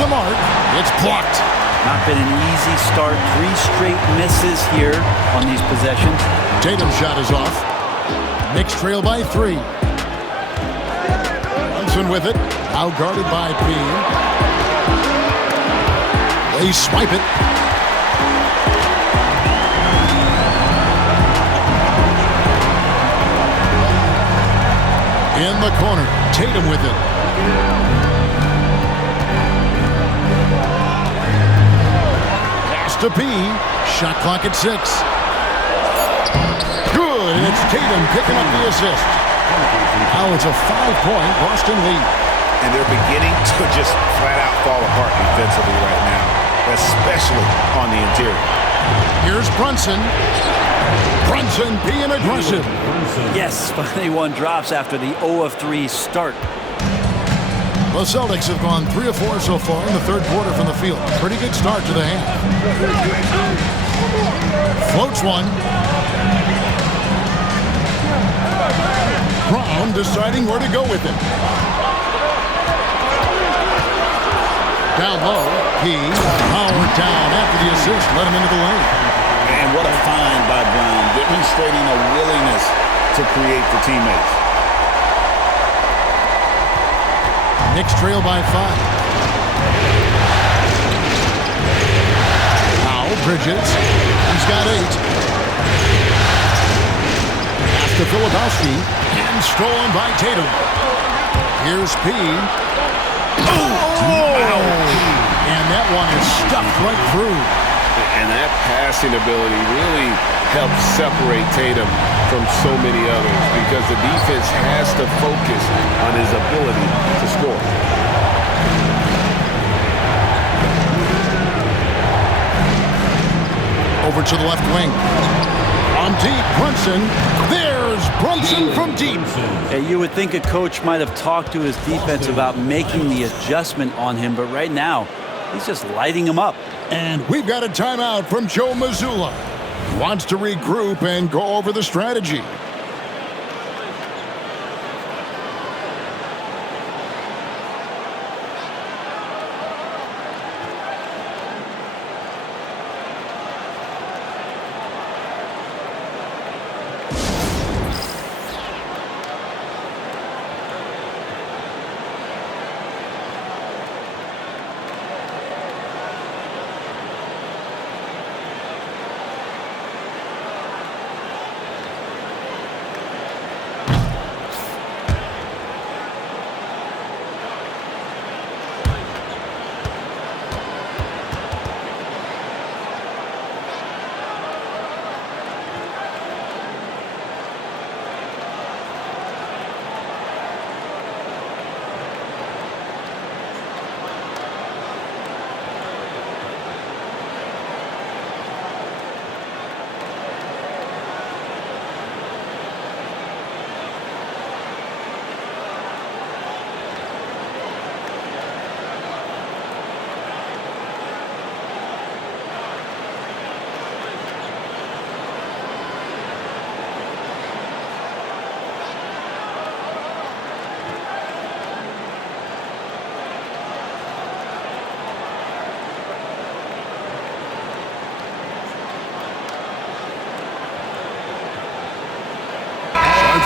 the mark. It's blocked. Not been an easy start. 3 straight misses here on these possessions. Tatum's shot is off. Knicks trail by 3. Brunson with it. Now guarded by P. They swipe it. In the corner. Tatum with it. Pass to P. Shot clock at 6. Good, and it's Tatum picking up the assist. Now it's a 5-point Boston lead. And they're beginning to just flat-out fall apart defensively right now, especially on the interior. Here's Brunson. Brunson being aggressive. Yes, finally one drops after the 0 of 3 start. The Celtics have gone 3 of 4 so far in the third quarter from the field. Pretty good start to the half. Floats one. Brown deciding where to go with it. Down low, he powered down after the assist, let him into the lane. And what a find by Brown, demonstrating a willingness to create for teammates. Knicks trail by 5. Now Bridges, he's got 8. Pass to Filipowski, and stolen by Tatum. Here's P. And that one is stuffed right through. And that passing ability really helps separate Tatum from so many others because the defense has to focus on his ability to score. Over to the left wing. On deep, Brunson. There's Brunson from deep. Hey, you would think a coach might have talked to his defense about making the adjustment on him, but right now, he's just lighting him up. And we've got a timeout from Joe Mazzulla. Wants to regroup and go over the strategy.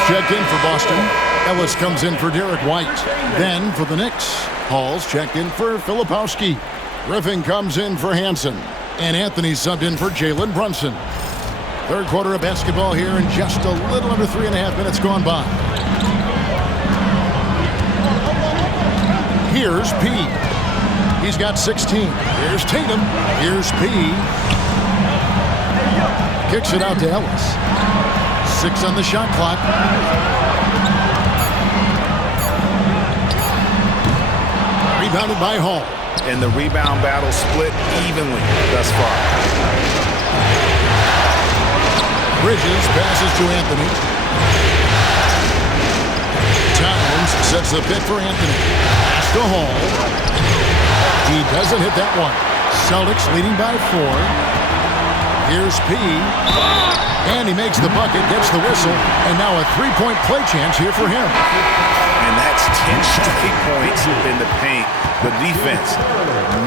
Checked in for Boston. Ellis comes in for Derek White. Then for the Knicks, Hall's checked in for Filipowski. Griffin comes in for Hansen. And Anthony subbed in for Jalen Brunson. Third quarter of basketball here in just a little under 3.5 minutes gone by. Here's P. He's got 16. Here's Tatum. Here's P. Kicks it out to Ellis. 6 on the shot clock. Rebounded by Hall. And the rebound battle split evenly thus far. Bridges passes to Anthony. Towns sets the pick for Anthony. Pass to Hall. He doesn't hit that one. Celtics leading by 4. Here's P. And he makes the bucket, gets the whistle, and now a three-point play chance here for him. And that's 10 straight points in the paint. The defense,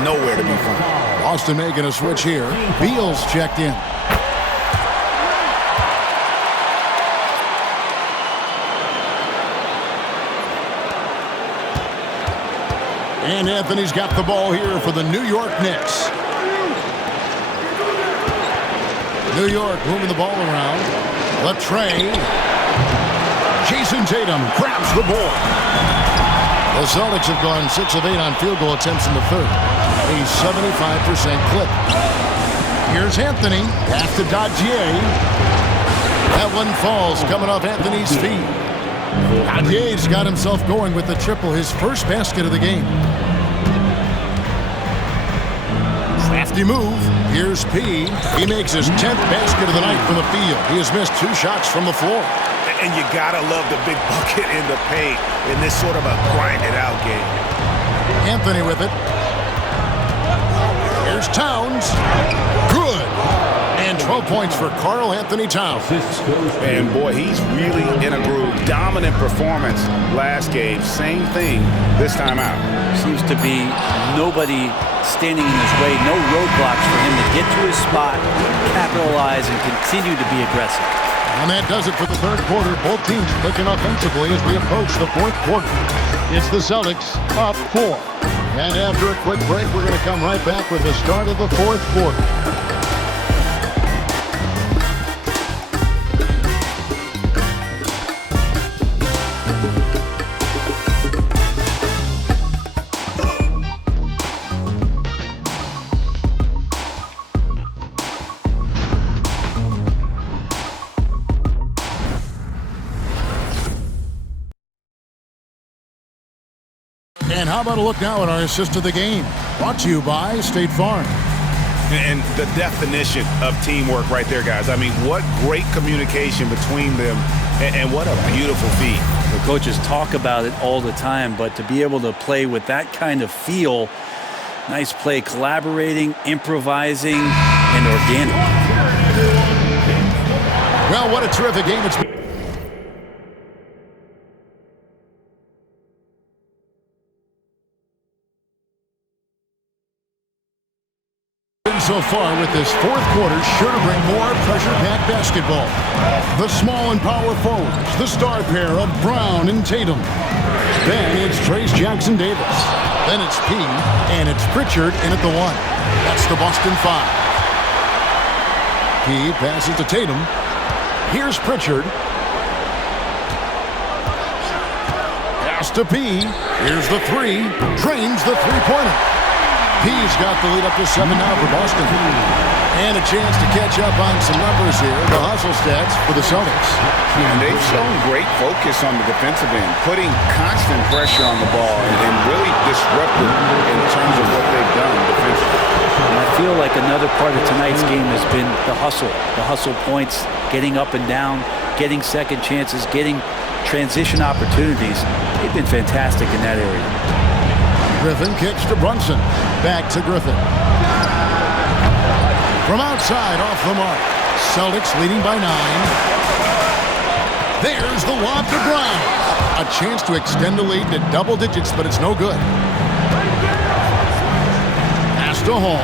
nowhere to be found. Boston making a switch here. Beal's checked in. And Anthony's got the ball here for the New York Knicks. New York moving the ball around. Latrey. Jason Tatum grabs the board. The Celtics have gone 6 of 8 on field goal attempts in the third. A 75% clip. Here's Anthony. Back to Dadier. That one falls coming off Anthony's feet. Dadier's got himself going with the triple, his first basket of the game. Crafty move. Here's P. He makes his 10th basket of the night from the field. He has missed 2 shots from the floor. And you gotta love the big bucket in the paint in this sort of a grind-it-out game. Anthony with it. Here's Towns. Good. And 12 points for Karl Anthony Towns. And boy, he's really in a groove. Dominant performance last game. Same thing this time out. Seems to be nobody standing in his way. No roadblocks for him to get to his spot, capitalize, and continue to be aggressive. And that does it for the third quarter. Both teams clicking offensively as we approach the fourth quarter. It's the Celtics up 4. And after a quick break, we're going to come right back with the start of the fourth quarter. And how about a look now at our assist of the game? Brought to you by State Farm. And the definition of teamwork right there, guys. I mean, what great communication between them, and what a beautiful feat. The coaches talk about it all the time, but to be able to play with that kind of feel, nice play, collaborating, improvising, and organic. Well, what a terrific game it's been. So far with this fourth quarter, sure to bring more pressure-packed basketball. The small and power forwards, the star pair of Brown and Tatum. Then it's Trace Jackson Davis. Then it's P, and it's Pritchard in at the 1. That's the Boston 5. P passes to Tatum. Here's Pritchard. Pass to P. Here's the 3. Drains the three-pointer. P's got the lead up to 7 now for Boston. And a chance to catch up on some numbers here. The hustle stats for the Celtics. And they've shown great focus on the defensive end, putting constant pressure on the ball and really disruptive in terms of what they've done defensively. And I feel like another part of tonight's game has been the hustle points, getting up and down, getting second chances, getting transition opportunities. They've been fantastic in that area. Griffin kicks to Brunson. Back to Griffin. From outside, off the mark. Celtics leading by 9. There's the lob to Brown. A chance to extend the lead to double digits, but it's no good. Pass to Hall.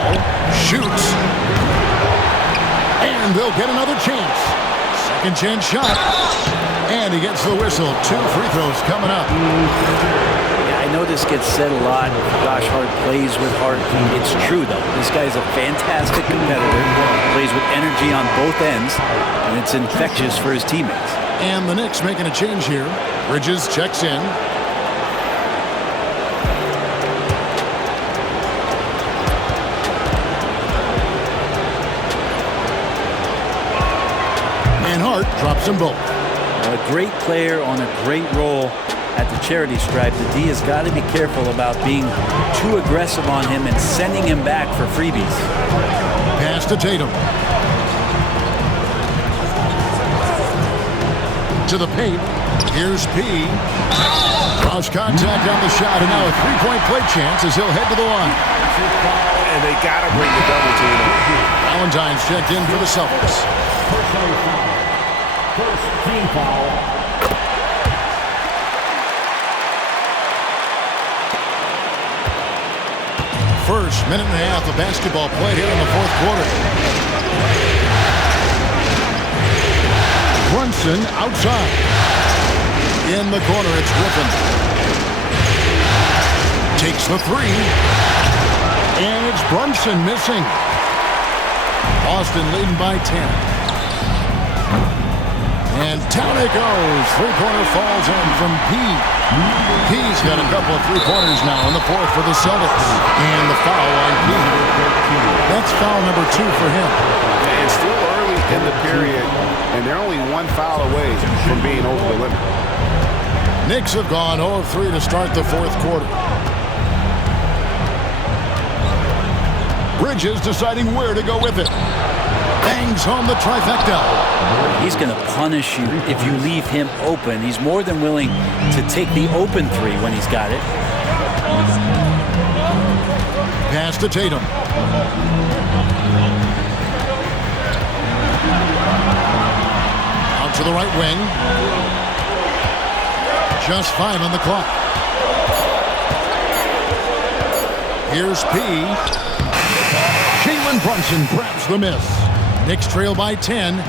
Shoots. And they'll get another chance. Second chance shot. And he gets the whistle. 2 free throws coming up. I know this gets said a lot. Josh Hart plays with heart. It's true, though. This guy's a fantastic competitor. Plays with energy on both ends, and it's infectious for his teammates. And the Knicks making a change here. Bridges checks in. And Hart drops them both. A great player on a great role at the charity stripe. The D has got to be careful about being too aggressive on him and sending him back for freebies. Pass to Tatum. To the paint. Here's P. Lost contact on the shot, and now a three-point play chance as he'll head to the line. And they got to bring the double team in. Valentine's checked in for the Celtics. First team foul. First minute and a half of basketball played here in the fourth quarter. Brunson outside. In the corner, it's Griffin. Takes the three. And it's Brunson missing. Boston leading by 10. And down it goes. Three-pointer falls in from P. P's got a couple of three-pointers now in the fourth for the Celtics. And the foul on P. That's foul number 2 for him. And still early in the period, and they're only one foul away from being over the limit. Knicks have gone 0 of 3 to start the fourth quarter. Bridges deciding where to go with it. Bangs home the trifecta. He's going to punish you if you leave him open. He's more than willing to take the open three when he's got it. Pass to Tatum. Out to the right wing. Just 5 on the clock. Here's P. Jalen Brunson grabs the miss. Knicks trail by 10.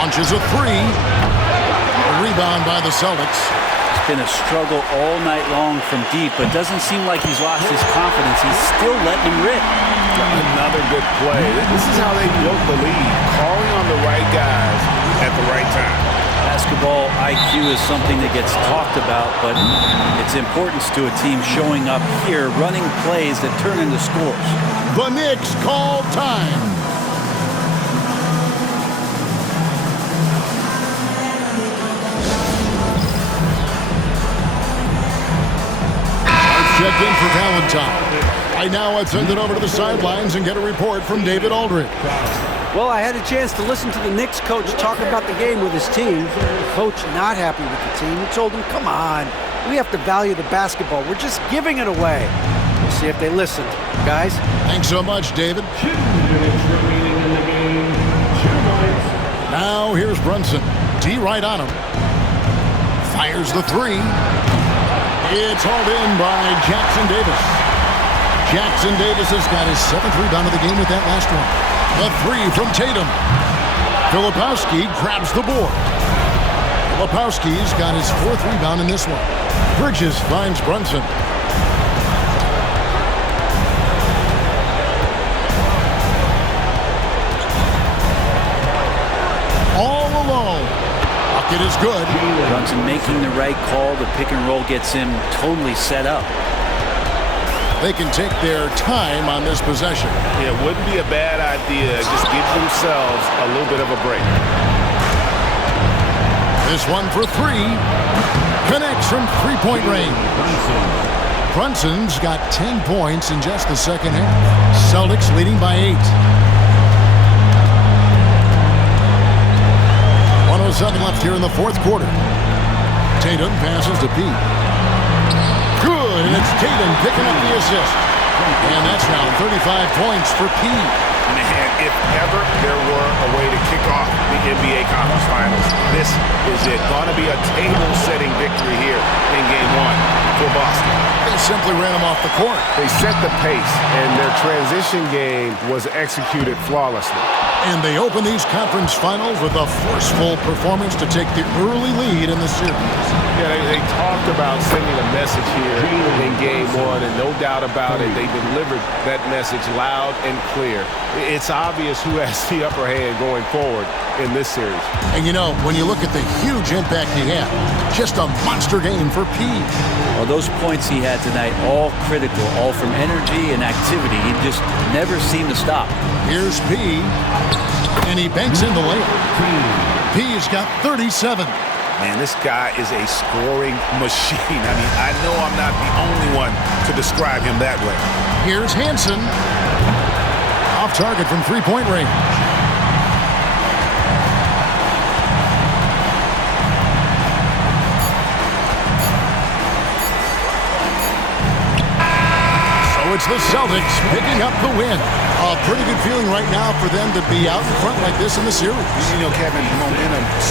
Launches a three. A rebound by the Celtics. It's been a struggle all night long from deep, but doesn't seem like he's lost his confidence. He's still letting him rip. Another good play. This is how they built the lead. Calling on the right guys at the right time. Basketball IQ is something that gets talked about, but its importance to a team showing up here, running plays that turn into scores. The Knicks call time. Check in for Valentine. Right now, let's send it over to the sidelines and get a report from David Aldridge. Well, I had a chance to listen to the Knicks coach talk about the game with his team. Coach not happy with the team. He told him, come on, we have to value the basketball. We're just giving it away. We'll see if they listen. Guys? Thanks so much, David. 2 minutes remaining in the game. 2 points. Now here's Brunson. D right on him. Fires the three. It's hauled in by Jackson Davis. Jackson Davis has got his 7th rebound of the game with that last one. The three from Tatum. Filipowski grabs the board. Filipowski's got his 4th rebound in this one. Bridges finds Brunson. All alone. Bucket is good. Brunson making the right call. The pick and roll gets him totally set up. They can take their time on this possession. It wouldn't be a bad idea. Just give themselves a little bit of a break. This one for 3. Connects from three-point range. Brunson's got 10 points in just the second half. Celtics leading by 8. 1:07 left here in the fourth quarter. Tatum passes to P. Good, and it's Tatum picking up the assist. And that's now 35 points for P. Man, if ever there were a way to kick off the NBA Conference Finals, this is it. Gonna be a table-setting victory here in Game 1 for Boston. They simply ran him off the court. They set the pace, and their transition game was executed flawlessly. And they open these conference finals with a forceful performance to take the early lead in the series. Yeah, they talked about sending a message here in Game 1, and no doubt about it, they delivered that message loud and clear. It's obvious who has the upper hand going forward in this series. And you know, when you look at the huge impact he had, just a monster game for P. Well, those points he had tonight, all critical, all from energy and activity. He just never seemed to stop. Here's P. And he banks in the layup. P's got 37. Man, this guy is a scoring machine. I mean, I know I'm not the only one to describe him that way. Here's Hansen. Off target from three-point range. the Celtics picking up the win. A pretty good feeling right now for them to be out in front like this in the series. Kevin, momentum